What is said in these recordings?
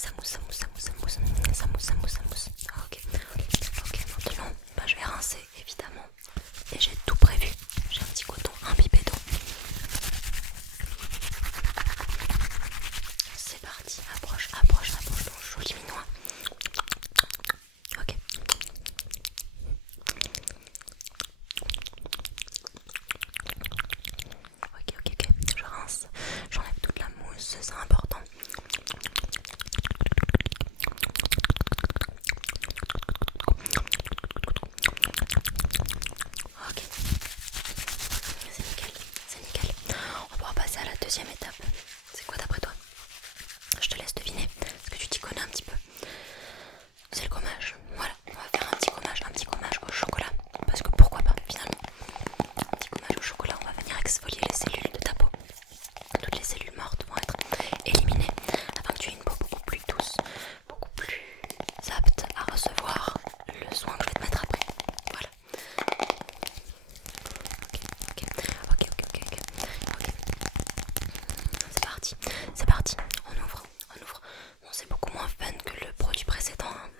ça mousse, ça mousse, ça mousse, ça mousse, ça mousse, ça mousse, ça mousse. Ok, ok, maintenant bah, je vais rincer évidemment. Et j'ai tout prévu. J'ai un petit coton imbibé d'eau. C'est parti, approche, approche, approche ton joli minois. Ok. Ok, ok, ok, je rince, j'enlève toute la mousse, c'est important. Ok, c'est nickel, c'est nickel. On va pouvoir passer à la deuxième étape. C'est quoi d'après toi? Je te laisse deviner. Est-ce que tu t'y connais un petit peu? C'est le gommage. Voilà, on va faire un petit gommage au chocolat. Parce que pourquoi pas finalement. Un petit gommage au chocolat, on va venir exfolier les cellules de ta peau. Toutes les cellules mortes vont être éliminées afin que tu aies une peau beaucoup plus douce, beaucoup plus apte à recevoir le soin que je vais te mettre après. Voilà. Ok, ok, ok, ok, ok, ok. C'est parti, c'est parti. On ouvre, on ouvre. Bon, c'est beaucoup moins fun que le produit précédent. Hein.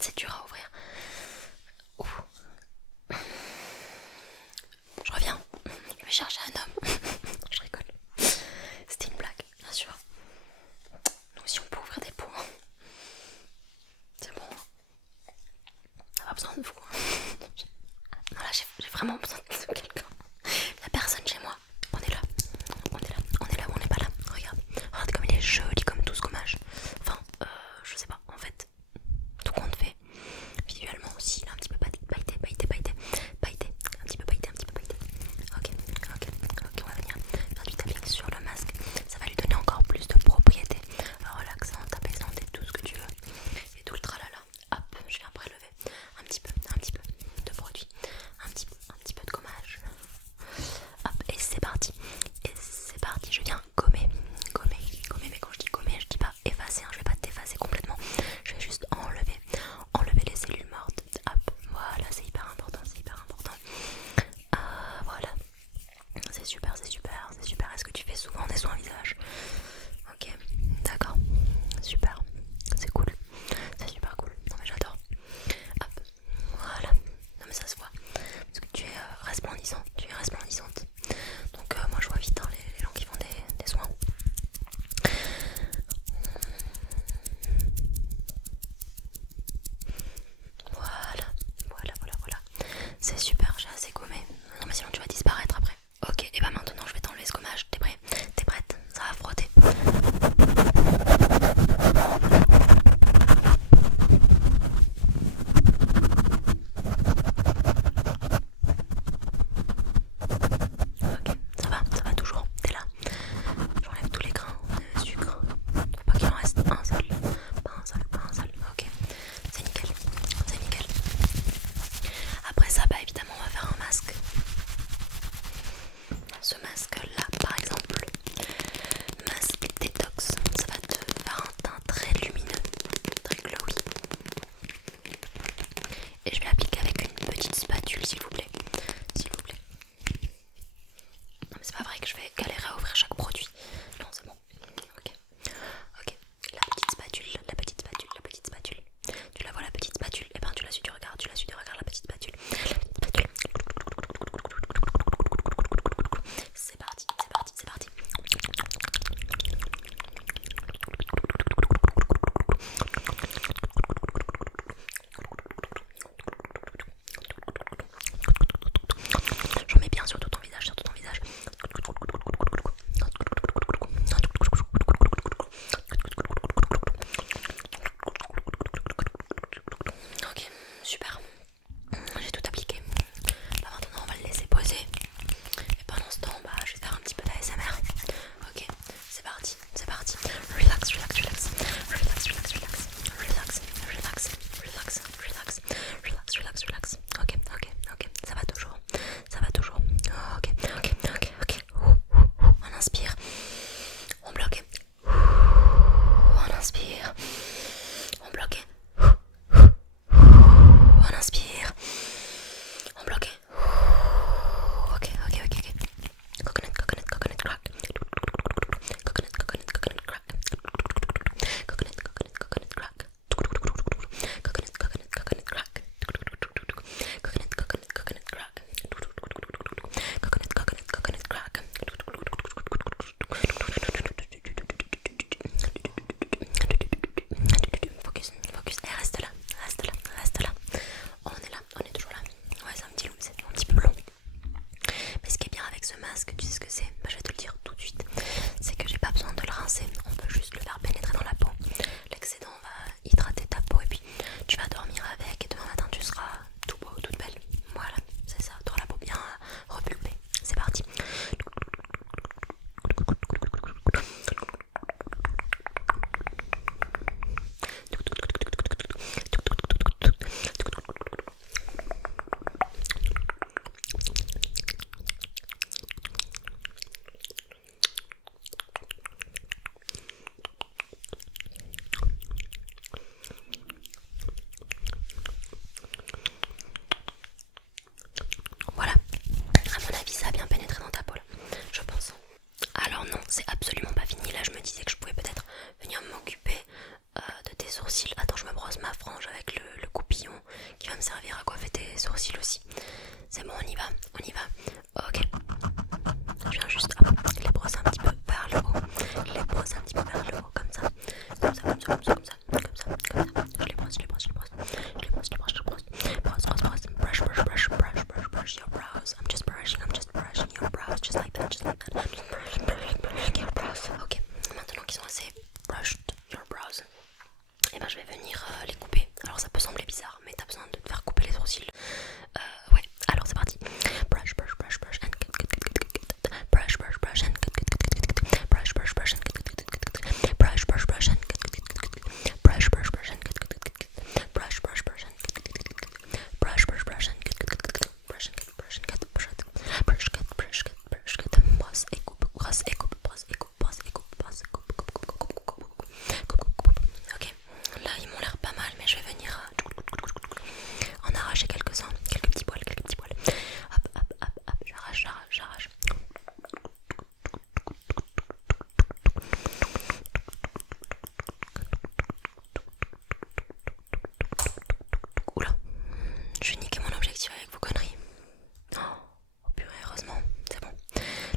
C'est dur à ouvrir. Ouf. Je reviens. Je vais chercher un homme. Je rigole. C'était une blague, bien sûr. Nous aussi on peut ouvrir des pots. Hein. C'est bon. On n'a pas besoin de vous. Non là j'ai vraiment besoin de quelqu'un. Il n'y a personne chez moi. On est là. On est là. On est là ou on n'est pas là. Regarde. Regarde comme il est joli. qu'ils sont assez brushed your brows, et ben je vais venir les couper. Alors ça peut sembler bizarre, mais t'as besoin de te faire couper les sourcils. Ouais, alors c'est parti. Brush, brush, brush, brush, and cut, cut, cut, cut, cut, cut. Brush, brush, brush, and cut, cut, cut, cut, cut, cut. Brush, brush, brush, and cut, cut, cut, cut, cut. Brush, brush, brush, and cut, cut, cut, cut, cut. Brush, brush, brush, and cut, cut, cut, cut, cut. Brush, brush, brush, and cut, cut, cut, cut, cut. Brush, brush, brush, and cut, cut, cut, cut, cut. Brush and cut, brush and cut, brush cut, brush cut, brush cut, brush cut. Brosse et coupe, brosse et coupe, brosse et coupe, brosse et coupe, brosse et coupe, coupe, coupe, coupe, coupe, coupe, coupe, coupe. Ok, là ils m'ont l'air pas mal, mais je vais venir en arracher quelques-uns, quelques petits poils, quelques petits poils. Hop, hop, hop, hop, j'arrache, j'arrache, j'arrache. Oula, je vais niquer mon objectif avec vos conneries. Oh purée, heureusement, c'est bon.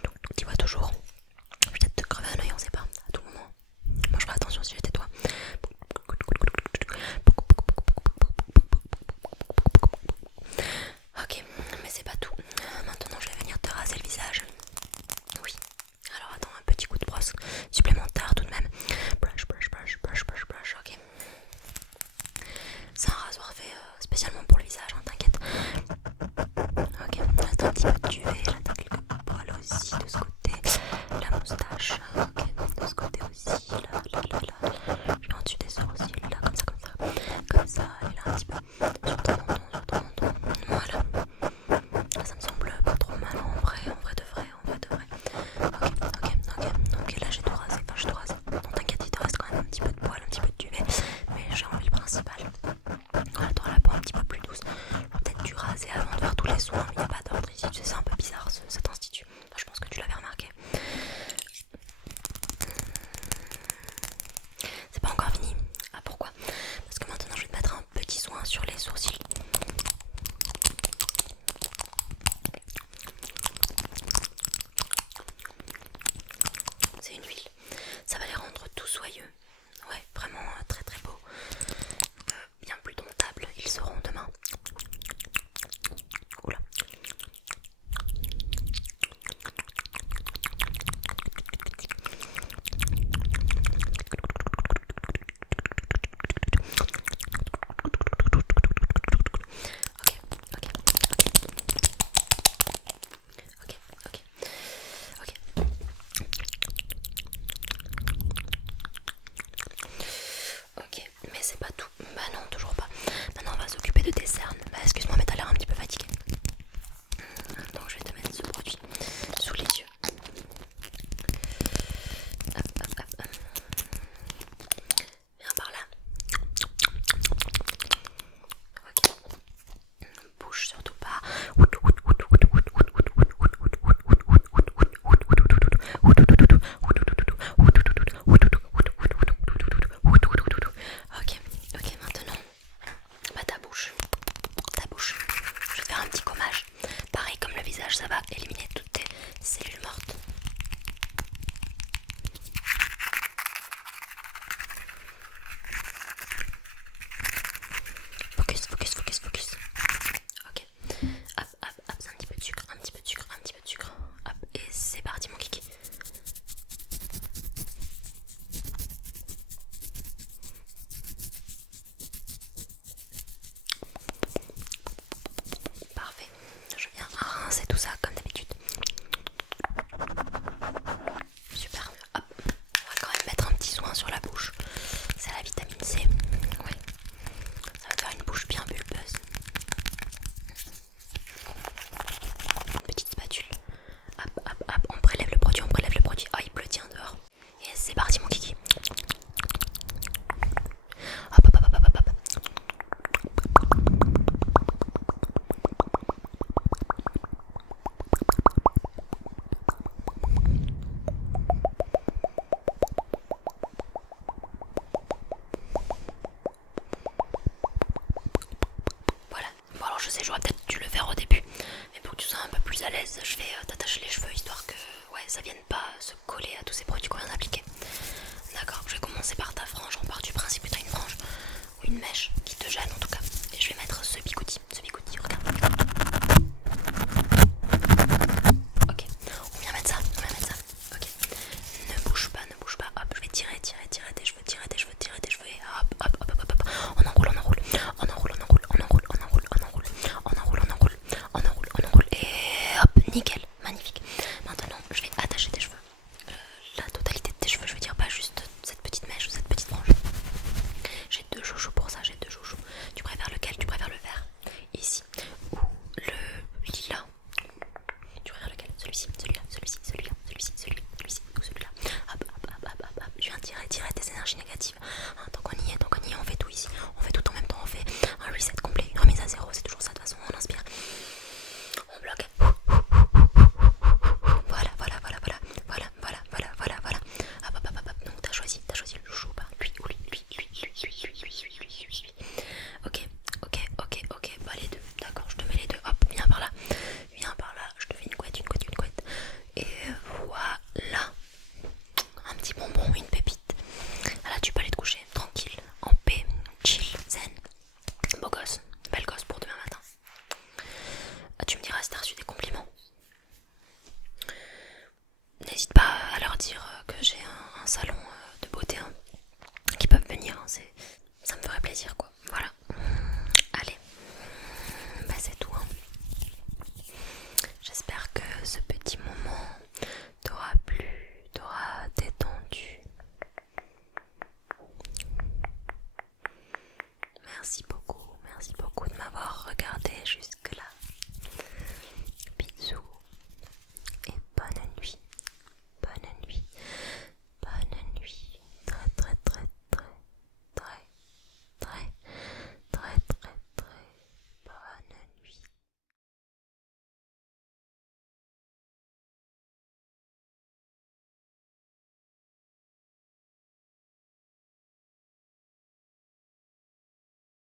Donc tu vois toujours, peut-être te crever un oeil, on sait pas, à tout moment. Moi je ferai attention si j'étais toi. Ok, mais c'est pas tout. Maintenant je vais venir te raser le visage. Oui, alors attends, un petit coup de brosse supplémentaire tout de même. Brush, brush, brush, brush, brush, brush, ok. C'est un rasoir fait spécialement pour le visage, hein, t'inquiète. Ok, là t'as un petit peu de duvet, là t'as quelques poils aussi de ce côté. La moustache, ok, de ce côté aussi, là. Je vais en dessus des sourcils, là, comme ça, et là un petit peu sur ton menton, voilà. Là ça me semble pas trop mal en vrai de vrai. Ok, là j'ai tout rasé, Non t'inquiète, il te reste quand même un petit peu de poils, un petit peu de duvet, mais j'ai enlevé le principal. Voilà, t'auras la peau un petit peu plus douce. J'aurais peut-être dû raser avant de faire tous les soins, mais il n'y a pas d'ordre ici, tu sais, c'est un peu bizarre cet institut. Enfin, je pense que tu l'avais remarqué. C'est pas encore fini. Ah pourquoi? Parce que maintenant je vais te mettre un petit soin sur les sourcils. C'est une huile. Ça va les rendre tout soyeux. Ouais, vraiment très très beau. Bien plus domptables, ils seront demain. Oula. Ok. Ok, mais c'est pas tout. Bah non, toujours pas. Maintenant on va s'occuper de tes cernes. Bah excuse-moi, mais t'as l'air un petit peu fatigué. Donc je vais te mettre ce produit sous les yeux. Hop. Viens par là. Ok. Bouge surtout pas. Ok, maintenant, bah ta bouche. Je vais faire un petit gommage. Pareil comme le visage, ça va éliminer toutes tes cellules mortes. Focus. Ok. Hop, c'est un petit peu de sucre, Hop, et c'est parti mon kiki. Parfait. Je viens rincer tout ça comme d'habitude. Super. Hop. On va quand même mettre un petit soin sur la bouche. C'est la vitamine C. Ouais. Ça va faire une bouche bien bulbeuse. Petite spatule. Hop. On prélève le produit. Oh, il pleut, tiens, dehors. Et c'est parti, mon kiki. Hop. énergie négative. Hein, tant qu'on y est, on fait tout ici. On fait tout en même temps, on fait un reset complet, une remise à zéro, c'est toujours ça de toute façon. On inspire, on bloque. Voilà, voilà, voilà, voilà, voilà, voilà, voilà, voilà, voilà. Hop, hop, hop, hop. Donc t'as choisi le chou ou pas? Lui. Ok, ok, ok, ok. Bah les deux, d'accord, je te mets les deux. Hop, viens par là, je te fais une couette, une couette, une couette. Et voilà. Un petit bonbon, une pépite. Là tu peux aller te coucher, tranquille, en paix, chill, zen. Beau gosse, belle gosse pour demain matin. Ah, tu me diras si t'as reçu des compliments. N'hésite pas à leur dire que j'ai un salon de beauté hein, qui peuvent venir. Hein, ça me ferait plaisir quoi. Voilà. Allez, bah c'est tout. Hein. J'espère que ce petit moment t'aura plu, t'aura détendu. Merci beaucoup de m'avoir regardé jusqu'à